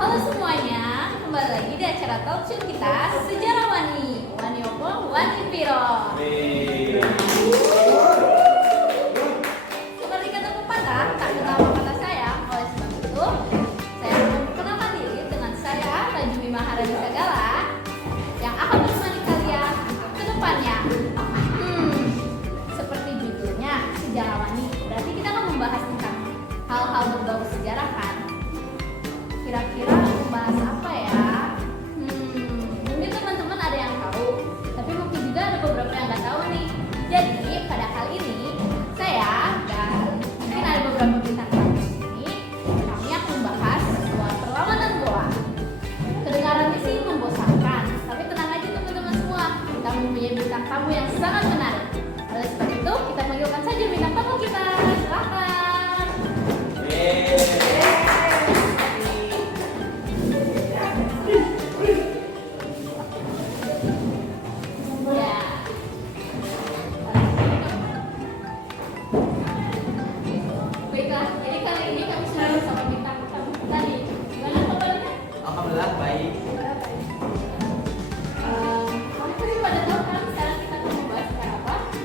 Halo semuanya, kembali lagi di acara talk show kita Sejarah Wani. Wani Opo, Wani Piro. Seperti kata pepatah, tak kenal maka kata sayang. Oleh sebab itu, saya mau memperkenalkan diri dengan saya Rajumi Maharani Sagala yang akan menemani kalian ke depannya. Seperti judulnya Sejarah Wani, berarti kita akan membahas tentang hal-hal berbau sejarah kan? Kira-kira membahas apa ya? Mungkin teman-teman ada yang tahu, tapi mungkin juga ada beberapa yang nggak tahu nih. Jadi pada kali ini saya dan mungkin ada beberapa bintang tamu di sini, kami akan membahas soal perlawanan Goa. Kedengarannya sih membosankan, tapi tenang aja teman-teman semua, kita mempunyai bintang tamu yang sangat menarik. Oleh sebab itu kita panggilkan saja bintang tamu kita. Silakan.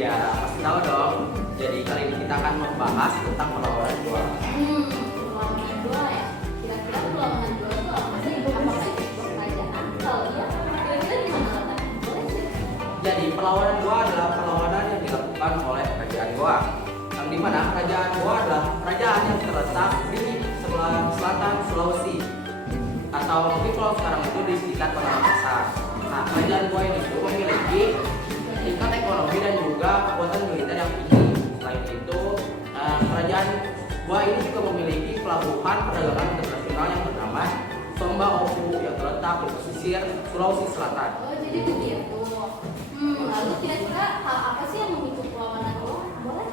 Ya, pasti tahu dong. Jadi kali ini kita akan membahas tentang perlawanan Goa. Perlawanan Goa ya. Kira-kira perlawanan Goa itu apa sih? Apakah itu kerajaan? Kalau iya, kira-kira di mana letaknya? Boleh sih. Jadi perlawanan Goa adalah perlawanan yang dilakukan oleh kerajaan Goa. Yang dimana kerajaan Goa adalah kerajaan yang terletak di sebelah selatan Sulawesi, atau mungkin kalau sekarang itu di sekitar Kota Makassar. Nah, kerajaan Goa ini itu memiliki tingkat ekonomi dan juga kekuatan militer yang tinggi. Selain itu, kerajaan Goa ini juga memiliki pelabuhan perdagangan internasional yang bernama Somba Opu yang terletak di pesisir Sulawesi Selatan. Oh, jadi begitu. Lalu kira-kira hal apa sih yang memicu perlawanan Goa? Boleh?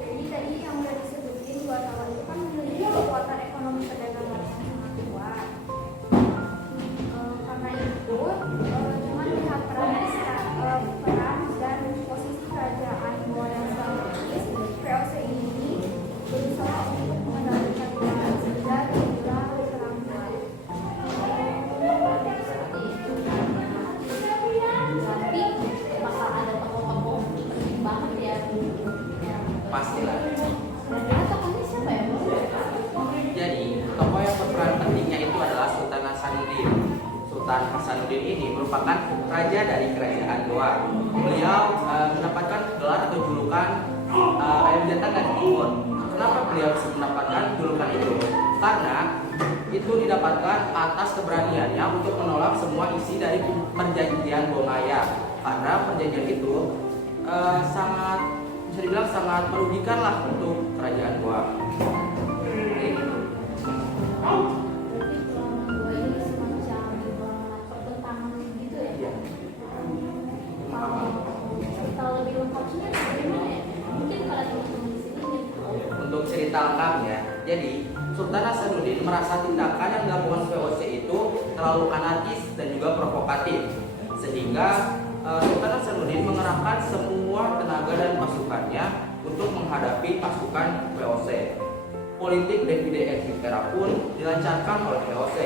Jadi tadi yang udah disebutin Goa Tawa itu kan memiliki kekuatan ekonomi perdagangan yang sangat kuat. Karena itu, dengan melihat peran dan posisi kerajaan Goa yang strategis, VOC ini berusaha untuk mengendalikan wilayah sehingga tidak diserang Goa. Berarti bakal ada tokoh-tokoh penting banget ya. Pastilah. Kira-kira tokohnya siapa ya? Jadi, tokoh yang berperan pentingnya itu adalah Sultan Hasanuddin. Sultan Hasanuddin ini merupakan raja dari kerajaan Goa. Beliau mendapatkan gelar atau julukan Ayam Jantan Gading Timur. Kenapa beliau bisa mendapatkan julukan itu? Karena itu didapatkan atas keberaniannya untuk menolak semua isi dari perjanjian Bongaya. Karena perjanjian itu sangat, bisa dibilang sangat merugikan lah untuk kerajaan Goa. Berarti perlawanan Goa ini semacam pertentangan gitu ya? Kalau lebih lengkapnya bagaimana ya? Mungkin kalau teman-teman di sini ingin tahu. Untuk cerita lengkapnya, jadi Sultan Hasanuddin merasa tindakan yang dilakukan VOC itu terlalu anarkis dan juga provokatif, sehingga Sultan Hasanuddin mengerahkan semua tenaga dan pasukannya untuk menghadapi pasukan VOC. Politik divide et impera pun dilancarkan oleh VOC.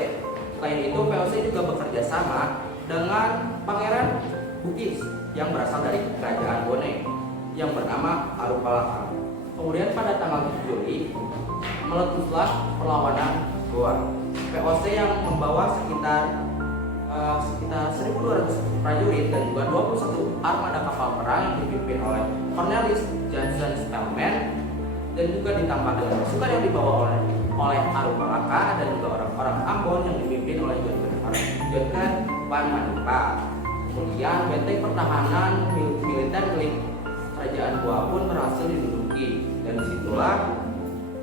Selain itu, VOC juga bekerja sama dengan Pangeran Bugis yang berasal dari kerajaan Bone yang bernama Arupalaka. Kemudian pada tanggal 7 Juli meletuslah perlawanan Goa. VOC yang membawa sekitar 1.200 prajurit dan juga 21 armada kapal perang yang dipimpin oleh Cornelis Johnson Spelman, dan juga ditambah dengan pasukan yang dibawa oleh Arupalaka dan juga orang-orang Ambon yang dipimpin oleh John Van Manipa. Kemudian benteng pertahanan militer milik kerajaan Goa pun berhasil diduduki, dan disitulah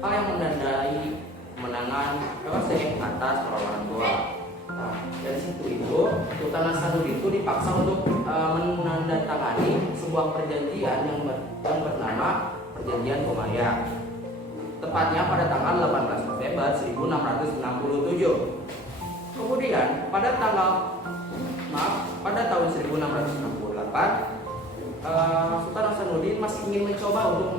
hal yang menandai kemenangan VOC atas perlawanan Goa. Nah, dari situ itu Sultan Hasanuddin itu dipaksa untuk menandatangani sebuah perjanjian yang bernama Perjanjian Bongaya. Tepatnya pada tanggal 18 November 1667. Kemudian pada tahun 1668 Sultan Hasanuddin masih ingin mencoba untuk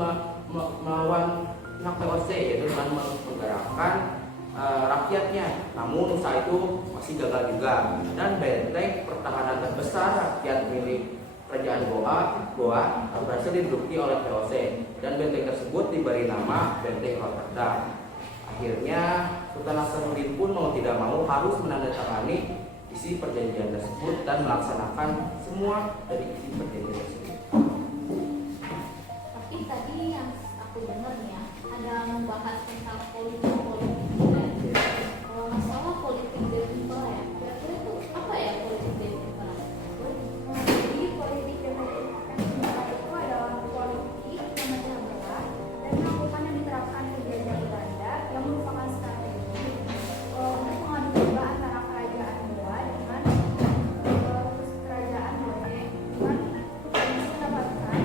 melawan pihak VOC, yaitu dengan menggerakkan rakyatnya. Namun usaha itu masih gagal juga, dan benteng pertahanan terbesar rakyat milik Kerajaan Goa berhasil diduduki oleh VOC, dan benteng tersebut diberi nama Benteng Rotterdam. Akhirnya Sultan Hasanuddin pun mau tidak mau harus menandatangani isi perjanjian tersebut dan melaksanakan semua dari isi perjanjian tersebut. Tapi tadi yang aku dengar nih ya, ada membahas tentang politik juga. Kalau masalah politik dari people ya, kira-kira itu apa ya politik dari people? Jadi politik demokrasi itu adalah politik yang memecah belah dan melakukan yang diterapkan penjajah Belanda yang merupakan strategi untuk mengadu domba antara kerajaan Goa dengan kerajaan Bone dengan bisa mendapatkan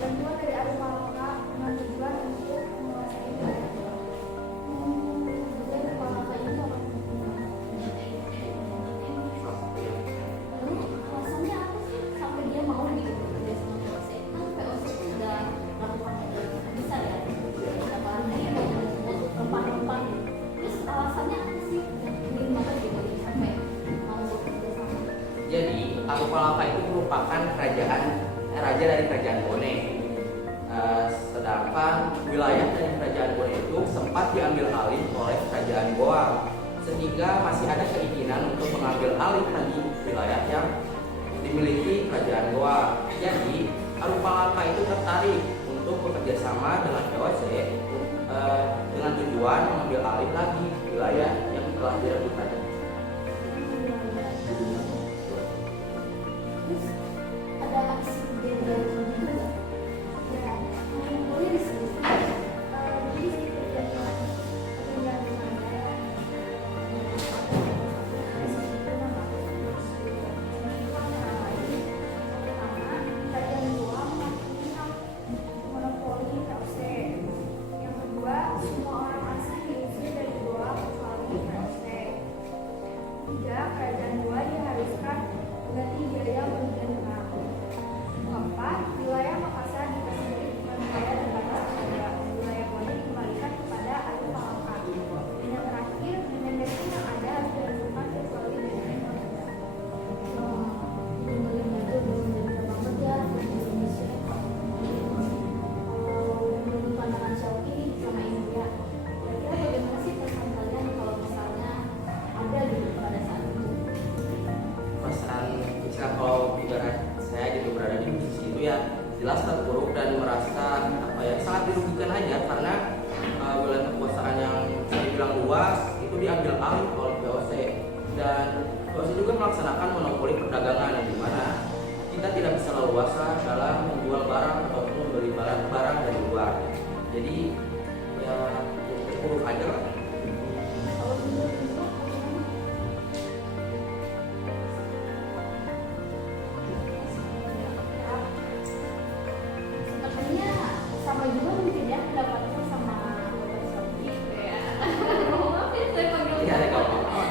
bantuan dari Arupa dengan tujuan untuk menguasai wilayah Goa. Jadi kalau kayak itu apa? Lalu alasannya apa sih sampai dia mau gitu bekerja sama VOC? Kan VOC itu sudah melakukan yang besar ya, beberapa hari rempah-rempah. Terus alasannya apa sih yang ingin banget gitu sampai mau bekerja sama? Jadi Arupa itu merupakan raja dari kerajaan Bone. Sedangkan wilayah dari kerajaan Bone itu sempat diambil alih oleh kerajaan Goa, sehingga masih ada keinginan untuk mengambil alih lagi wilayah yang dimiliki kerajaan Goa. Jadi Arupa itu tertarik untuk bekerja sama dengan VOC dengan tujuan mengambil alih lagi wilayah yang telah direbut tadi. Terus ada aksi jenderal juga nggak? Ya, Boleh disebutkan? jadi perjanjian Belanda kerajaan Goa memiliki hak monopoli VOC. Yang kedua, semua orang asing diusir dari Goa kecuali VOC. Tiga, kerajaan Goa diharuskan mengganti biaya kerugian perang. Keempat, wilayah Makassar dikasih dengan wilayah dan batas negara. Wilayah Bone dikembalikan kepada Arupa. Dan yang terakhir, benteng yang ada harus dilakukan kecuali benteng Belanda. Dengerin itu belum dengar banget ya di Indonesia. Menurut pandangan Syauki sama India, kira-kira bagaimana sih pesan kalian kalau misalnya ada gitu pada saat itu? Perasaan misalnya kalau ibarat saya gitu berada di posisi itu ya jelas terpuruk dan merasa sangat dirugikan aja, karena wilayah kekuasaan yang saya bilang luas itu diambil alih oleh VOC, dan VOC juga melaksanakan monopoli perdagangan yang dimana kita tidak bisa leluasa dalam menjual barang ataupun membeli barang dari luar. Jadi ya terpuruk aja lah. Kalau menurut Ibu, sepertinya sama juga mungkin ya pendapatnya sama Bapak Syauki ya. Maaf ya saya panggil Iya, Bapak. nggak apa-apa.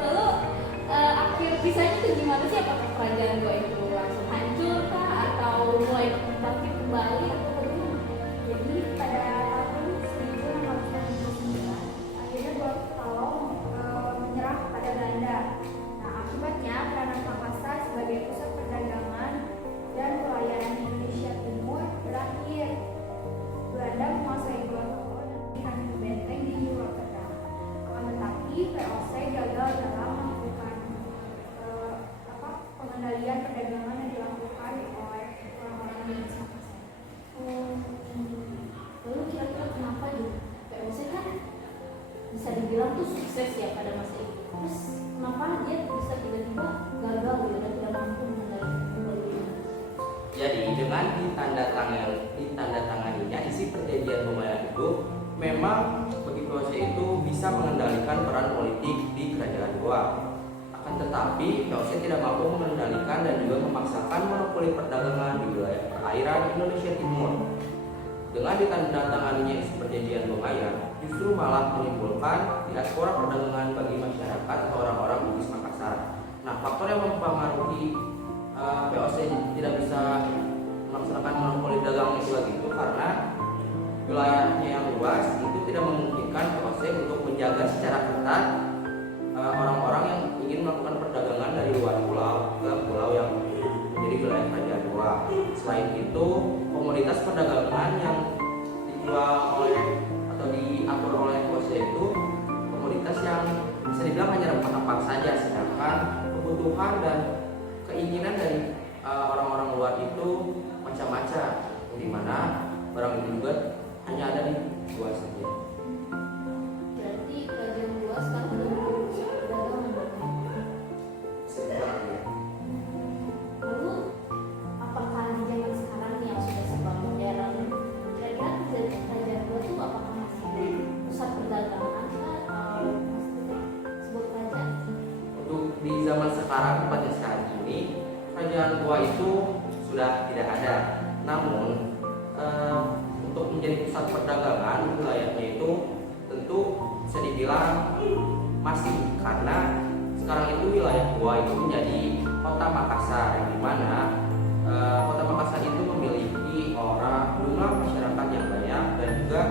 Lalu akhir kisahnya itu gimana sih? Apakah kerajaan Goa itu langsung hancur kah atau mulai bangkit kembali atau bagaimana? Jadi pada tahun 1679 akhirnya Goa Talong menyerah kepada Belanda. Nah, akibatnya peranan Makassar sebagai pusat perdagangan dan pelayanan Indonesia Timur berakhir. Belanda menguasai Goa Talong dan mendirikan benteng di Rotterdam. Akan tetapi VOC gagal dalam melakukan pengendalian perdagangan yang dilakukan oleh orang-orang di Makassar. Lalu kira-kira kenapa gitu? VOC kan bisa dibilang tuh sukses ya pada masa itu. Terus kenapa dia bisa tiba-tiba gagal gitu dan tidak mampu mengendalikan kembali? Jadi dengan ditandatanganinya isi perjanjian pembayaran itu, memang bagi VOC itu bisa mengendalikan peran politik di kerajaan Goa. Akan tetapi VOC tidak mampu mengendalikan dan juga memaksakan monopoli perdagangan di wilayah perairan Indonesia Timur. Dengan ditandatanganinya isi perjanjian Bongaya, justru malah menimbulkan diaspora perdagangan bagi masyarakat atau orang-orang Bugis Makassar. Nah, faktor yang mempengaruhi VOC tidak bisa melaksanakan monopoli dagang itu lagi itu karena wilayahnya yang luas itu tidak memungkinkan VOC untuk menjaga secara ketat orang-orang yang ingin melakukan perdagangan dari luar pulau ke pulau yang menjadi wilayah Kerajaan Goa. Selain itu, komoditas perdagangan yang dijual oleh atau diatur oleh Goa itu komoditas yang bisa dibilang hanya rempah-rempah saja, sedangkan kebutuhan dan keinginan dari orang-orang luar itu macam-macam, di mana barang itu juga hanya ada di Goa saja. Berarti Kerajaan Goa sekarang udah pusat perdagangan. Lalu apakah di zaman sekarang nih yang sudah serba modern, kira-kira Kerajaan Goa tuh apakah masih pusat perdagangan atau maksudnya sebuah kerajaan? Untuk di zaman sekarang, tepatnya saat ini, Kerajaan Goa itu sudah tidak ada. Namun untuk menjadi pusat perdagangan wilayahnya itu tentu bisa dibilang masih, karena sekarang itu wilayah Goa itu menjadi kota Makassar, yang dimana kota Makassar itu memiliki jumlah masyarakat yang banyak dan juga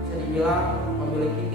bisa dibilang memiliki